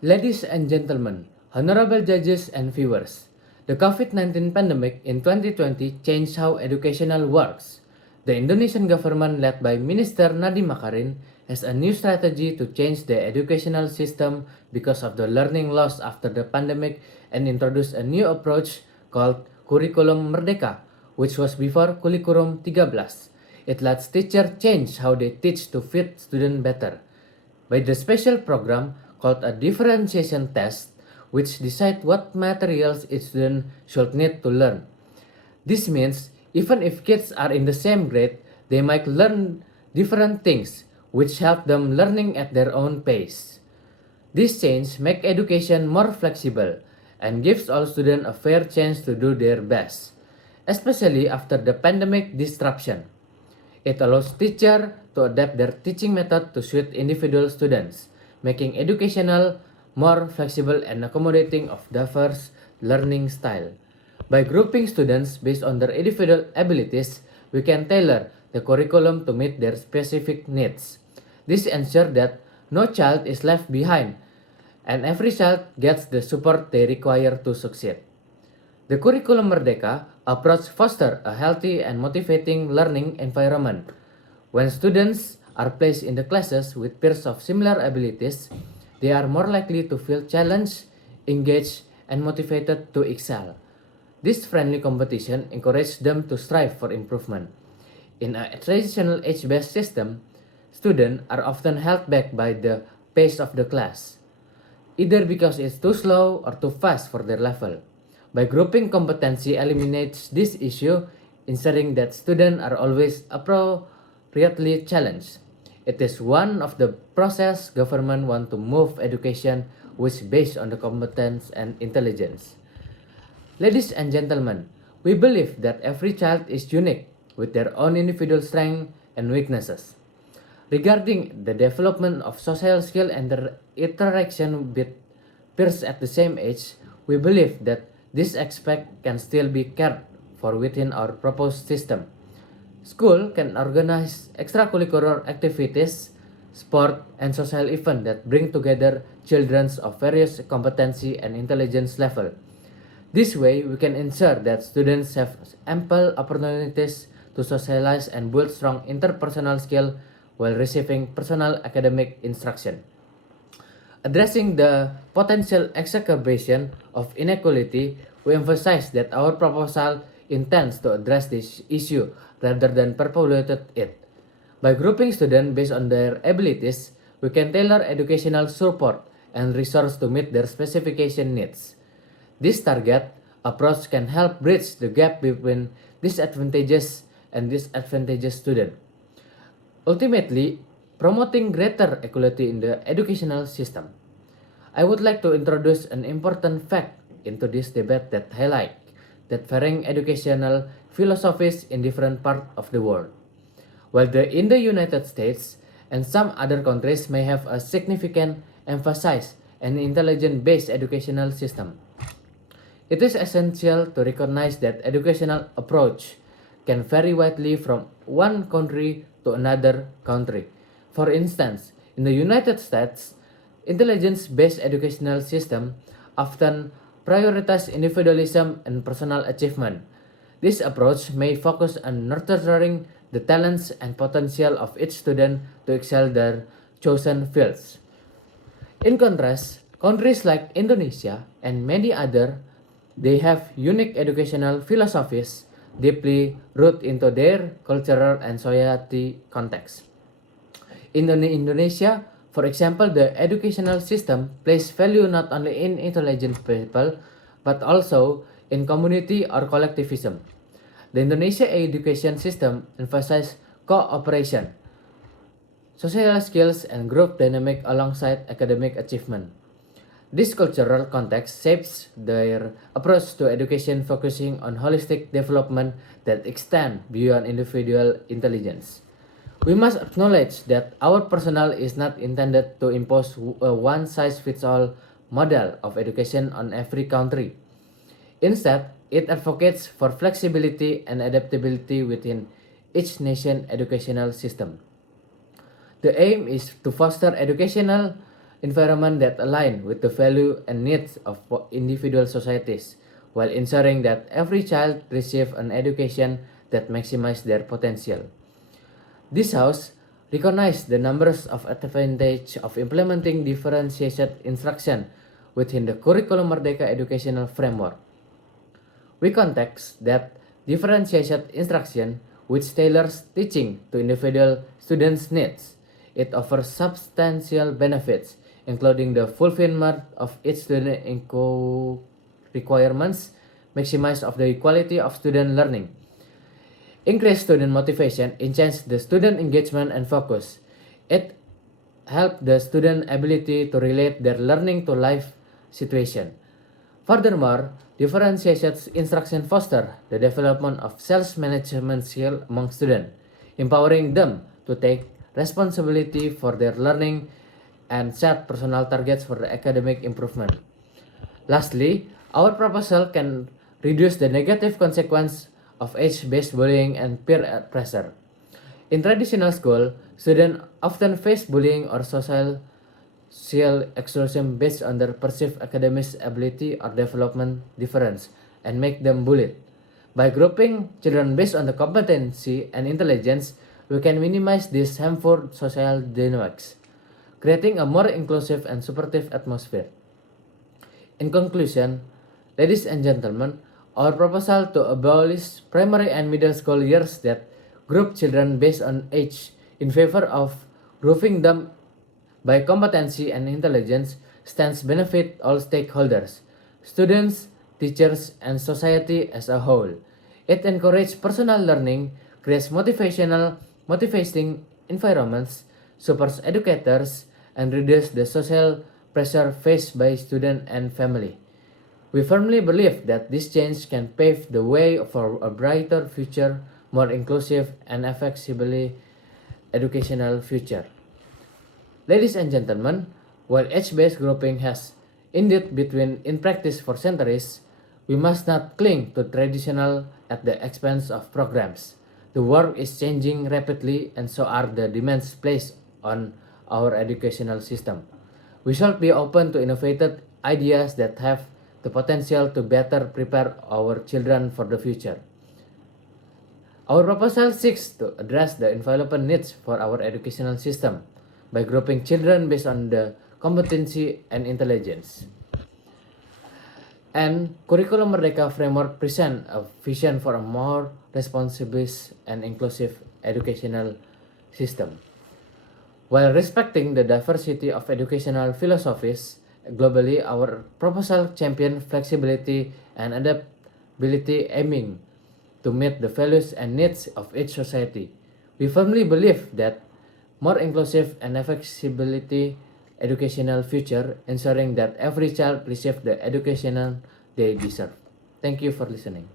Ladies and gentlemen, honorable judges and viewers, the COVID-19 pandemic in 2020 changed how educational works. The Indonesian government led by Minister Nadiem Makarin has a new strategy to change the educational system because of the learning loss after the pandemic and introduced a new approach called Kurikulum Merdeka, which was before Kurikulum 13. It lets teachers change how they teach to fit students better by the special program called a differentiation test, which decide what materials each student should need to learn. This means even if kids are in the same grade, they might learn different things, which help them learning at their own pace. This change make education more flexible and gives all students a fair chance to do their best, especially after the pandemic disruption. It allows teachers to adapt their teaching method to suit individual students, making educational more flexible and accommodating of diverse learning style. By grouping students based on their individual abilities, we can tailor the curriculum to meet their specific needs. This ensures that no child is left behind and every child gets the support they require to succeed. The Curriculum Merdeka approach fosters a healthy and motivating learning environment. When students are placed in the classes with peers of similar abilities, they are more likely to feel challenged, engaged, and motivated to excel. This friendly competition encourages them to strive for improvement. In a traditional age-based system, students are often held back by the pace of the class, either because it's too slow or too fast for their level. By grouping competency eliminates this issue, ensuring that students are always appropriately challenged. It is one of the process government want to move education which based on the competence and intelligence. Ladies and gentlemen, we believe that every child is unique with their own individual strengths and weaknesses. Regarding the development of social skill and the interaction with peers at the same age, we believe that this aspect can still be cared for within our proposed system. School can organize extracurricular activities, sport, and social events that bring together children of various competency and intelligence level. This way, we can ensure that students have ample opportunities to socialize and build strong interpersonal skill while receiving personal academic instruction. Addressing the potential exacerbation of inequality, we emphasize that our proposal intends to address this issue rather than perpetuate it. By grouping students based on their abilities, we can tailor educational support and resources to meet their specification needs. This target approach can help bridge the gap between disadvantaged and disadvantaged students, ultimately promoting greater equality in the educational system. I would like to introduce an important fact into this debate that highlight that varying educational philosophies in different parts of the world. While in the United States and some other countries may have a significant emphasis on intelligence-based educational system, it is essential to recognize that educational approach can vary widely from one country to another country. For instance, in the United States, intelligence-based educational system often prioritize individualism and personal achievement. This approach may focus on nurturing the talents and potential of each student to excel their chosen fields. In contrast, countries like Indonesia and many other, they have unique educational philosophies deeply rooted into their cultural and society context. In Indonesia, for example, the educational system places value not only in intelligent people, but also in community or collectivism. The Indonesia education system emphasizes cooperation, social skills, and group dynamic alongside academic achievement. This cultural context shapes their approach to education, focusing on holistic development that extend beyond individual intelligence. We must acknowledge that our personnel is not intended to impose a one-size-fits-all model of education on every country. Instead, it advocates for flexibility and adaptability within each nation educational system. The aim is to foster educational environment that align with the value and needs of individual societies, while ensuring that every child receive an education that maximize their potential. This house recognizes the numbers of advantage of implementing differentiated instruction within the Curriculum Merdeka educational framework. We context that differentiated instruction, which tailors teaching to individual students' needs, it offers substantial benefits, including the fulfillment of each student requirements, maximize of the quality of student learning, increase student motivation, enhance the student engagement and focus. It help the student ability to relate their learning to life situation. Furthermore, differentiated instruction foster the development of self-management skill among students, empowering them to take responsibility for their learning and set personal targets for the academic improvement. Lastly, our proposal can reduce the negative consequence of age-based bullying and peer pressure. In traditional school, students often face bullying or social exclusion based on their perceived academic ability or development difference and make them bullied. By grouping children based on the competency and intelligence, we can minimize these harmful social dynamics, creating a more inclusive and supportive atmosphere. In conclusion, ladies and gentlemen, our proposal to abolish primary and middle school years that group children based on age in favor of grouping them by competency and intelligence stands benefit all stakeholders, students, teachers, and society as a whole. It encourages personal learning, creates motivating environments, supports educators, and reduces the social pressure faced by student and family. We firmly believe that this change can pave the way for a brighter future, more inclusive and effectively educational future. Ladies and gentlemen, while age-based grouping has indeed been in practice for centuries, we must not cling to traditional at the expense of programs. The world is changing rapidly and so are the demands placed on our educational system. We should be open to innovative ideas that have the potential to better prepare our children for the future. Our proposal seeks to address the development needs for our educational system by grouping children based on the competency and intelligence. And Curriculum Merdeka framework present a vision for a more responsible and inclusive educational system. While respecting the diversity of educational philosophies globally, our proposal champion flexibility and adaptability aiming to meet the values and needs of each society. We firmly believe that more inclusive and accessibility educational future, ensuring that every child receives the education they deserve. Thank you for listening.